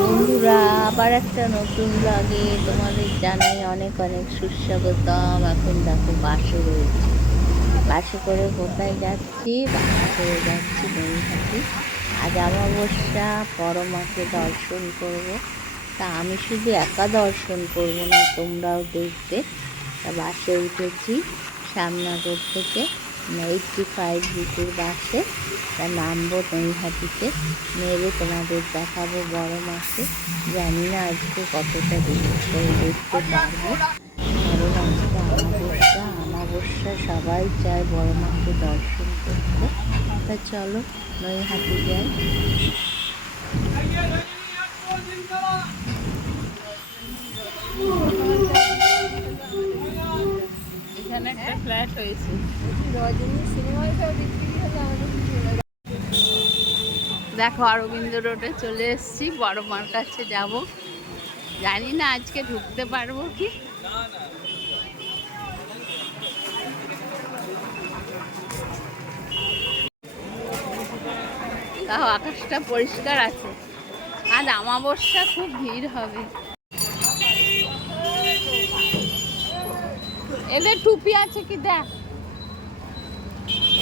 বন্ধুরা, আবার একটা নতুন ব্লগে তোমাদের জানাই অনেক অনেক সুস্বাগতম। এখন দেখো বাসে রয়েছে। বাসে করে কোথায় যাচ্ছি? বাসে করে যাচ্ছি নৈহাটি আজ অমাবস্যা, পরমাকে দর্শন করব। তা আমি শুধু একা দর্শন করব না, তোমরাও দেখবে। তা বাসে উঠেছি শ্যামনগর থেকে। এইটটি ফাইভ রুটের বাসে নামবো নৈহাটিতে নেবে তোমাদের দেখাবো বড় মাসে জানি না আজকে কতটা দেখতে দেখতে পারব। কারণ আজকে আমাবস্যা আমাবস্যা সবাই চায় বড় মাকে দর্শন করতে। তা চলো নৈহাটি যাই। ফ্ল্যাট দেখো, অরবিন্দ রোডে চলে এসেছি। বড় মার কাছে যাব। জানি না আজকে ঢুকতে পারব কি। তাও আকাশটা পরিষ্কার আছে। আজ আমাবস্যা, খুব ভিড় হবে। এদের টুপি আছে কি দেখ?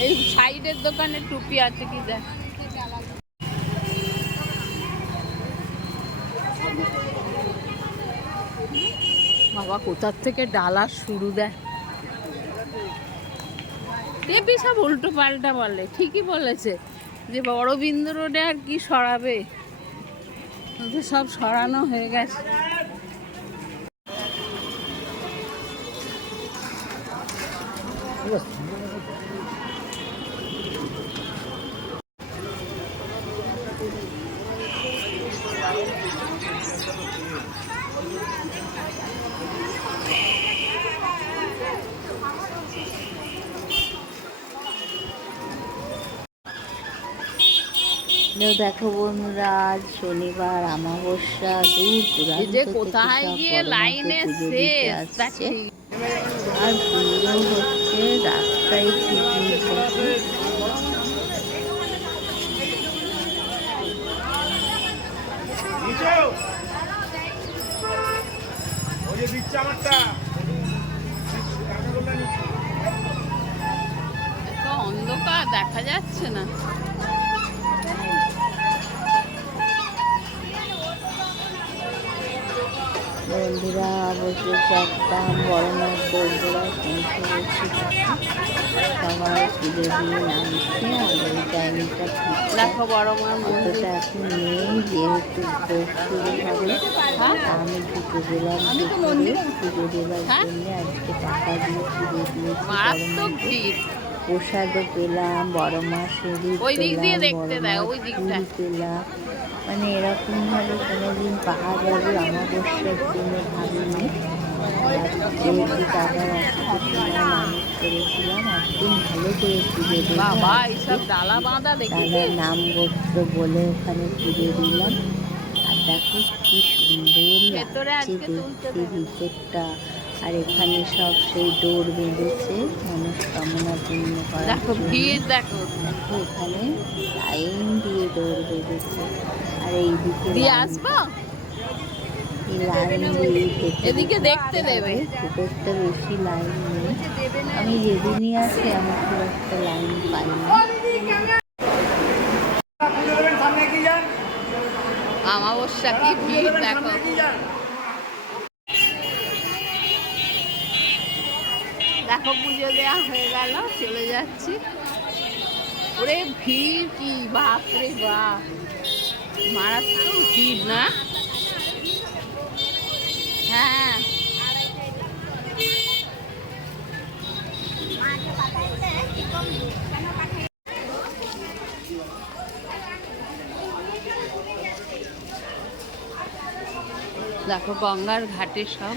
এই সাইডের দোকানে টুপি আছে কি দেখ? বাবা, কোথার থেকে ডালা শুরু দেয় সব উল্টো পাল্টা বলে, ঠিকই বলেছে যে বড়বিন্দু রোডে আর কি সরাবে? সব সরানো হয়ে গেছে। দেখো বন্ধুরা আজ শনিবার আমাবস্যা দূর দূরান্ত কোথায় গিয়ে লাইনে শেষ। আর রাস্তায়। ওই যে দিচ্ছে আমারটা অন্ধকার দেখা যাচ্ছে না বন্ধুরা বসে বড় মাছ দৌড়োড়া পৌঁছে গেছি সবাই পুজো দিয়ে নামছে আর ওই টাইমটা দেখো বড় মা অতটা এখন নেই যেহেতু ভোগ শুরু হবে হ্যাঁ? আমি গেলাম দুপুরে পুজো দেওয়ার হ্যাঁ? জন্য আজকে টাকা দিয়ে পুজো দিয়েছি প্রসাদও পেলাম বড় মাছ সিঁড়ি ওই দিক দিয়ে পেলাম। পেলাম মানে এরকম ভাবে কোনোদিন পাহাড় যাবে অমাবস্যার ভাবিনি। যেহেতু দাদার আজকে মানুষ করেছিলাম একদিন ভালো করে পুজো দাদার নাম গোত্র বলে ওখানে পুজো দিলাম। আর দেখো কি সুন্দর ভেতরে লাগছে আজকে দেখতে ভিতরটা। আর এখানে সব সেই দৌড় বেঁধেছে মনস্কামনা পূর্ণ করার দেখো। ভিড় দেখো। দেখো এখানে লাইন দিয়ে দৌড় বেঁধেছে আর দিয়ে আসব? এই লাইন দিয়ে এদিকে দেখতে দেবে। খুব একটা বেশি লাইন নেই। আমি যেদিনই আসি আমি খুব একটা লাইন পাই না। পুজো দেবেন সামনে এগিয়ে যান আমাবস্যা কি ভিড় দেখো। দেখো পুজো দেওয়া হয়ে গেল চলে যাচ্ছি। ওরে ভিড় কি, বাপ বাপ। মারাত্মক ভিড়, না? হ্যাঁ। দেখো গঙ্গার ঘাটে সব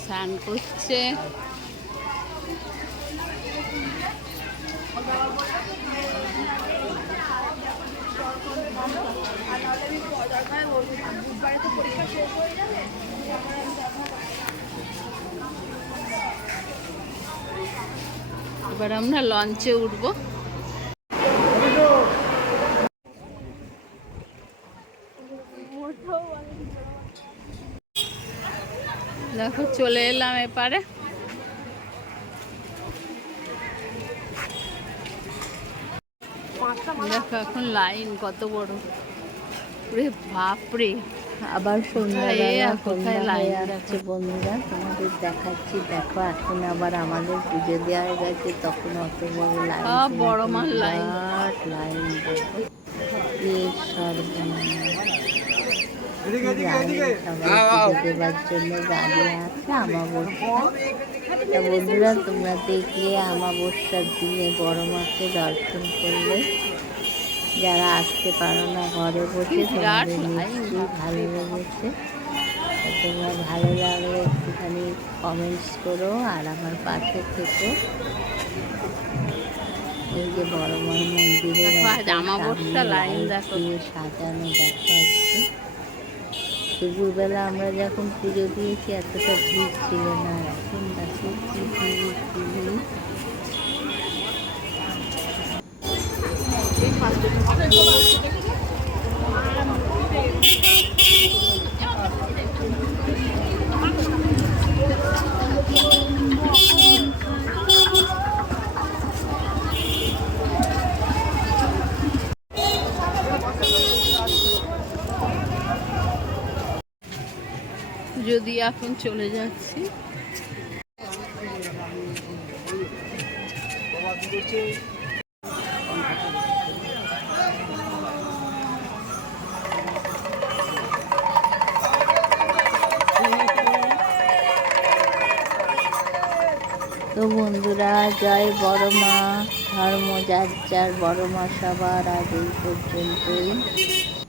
স্নান করছে। এবার আমরা লঞ্চে উঠবো। দেখো চলে এলাম এপারে। দেখো এখন লাইন কত বড়। ওরে বাপরে। আবার সন্ধ্যাবেলা কোথায় আসছে বন্ধুরা তোমাদের দেখাচ্ছি। দেখো এখন আবার আমাদের পুজো দেওয়া গেছে তখন অত বড় লাইন বড় মাল লাইন। লাইন সর্বনাশ। দেবার জন্য দাঁড়িয়ে আছে আমাবস্যা। তা বন্ধুরা তোমরা দেখলে আমাবস্যার দিনে বড় মাকে দর্শন করলে। যারা আসতে পারো না ঘরে বসে বিরাট তোমাদের নিশ্চয়ই ভালো লেগেছে। তোমরা ভালো লাগলে একটুখানি কমেন্টস করো আর আমার পাশে থেকো। এই যে বড় বড় মন্দিরে সাজানো দেখা হচ্ছে। দুপুরবেলা আমরা যখন পুজো দিয়েছি এতটা ভিড় ছিল না এখন যদি এখন চলে যাচ্ছি তো বন্ধুরা জয় বড় মা ধর্ম যার যার বড় মা সবার আগে পর্যন্তই।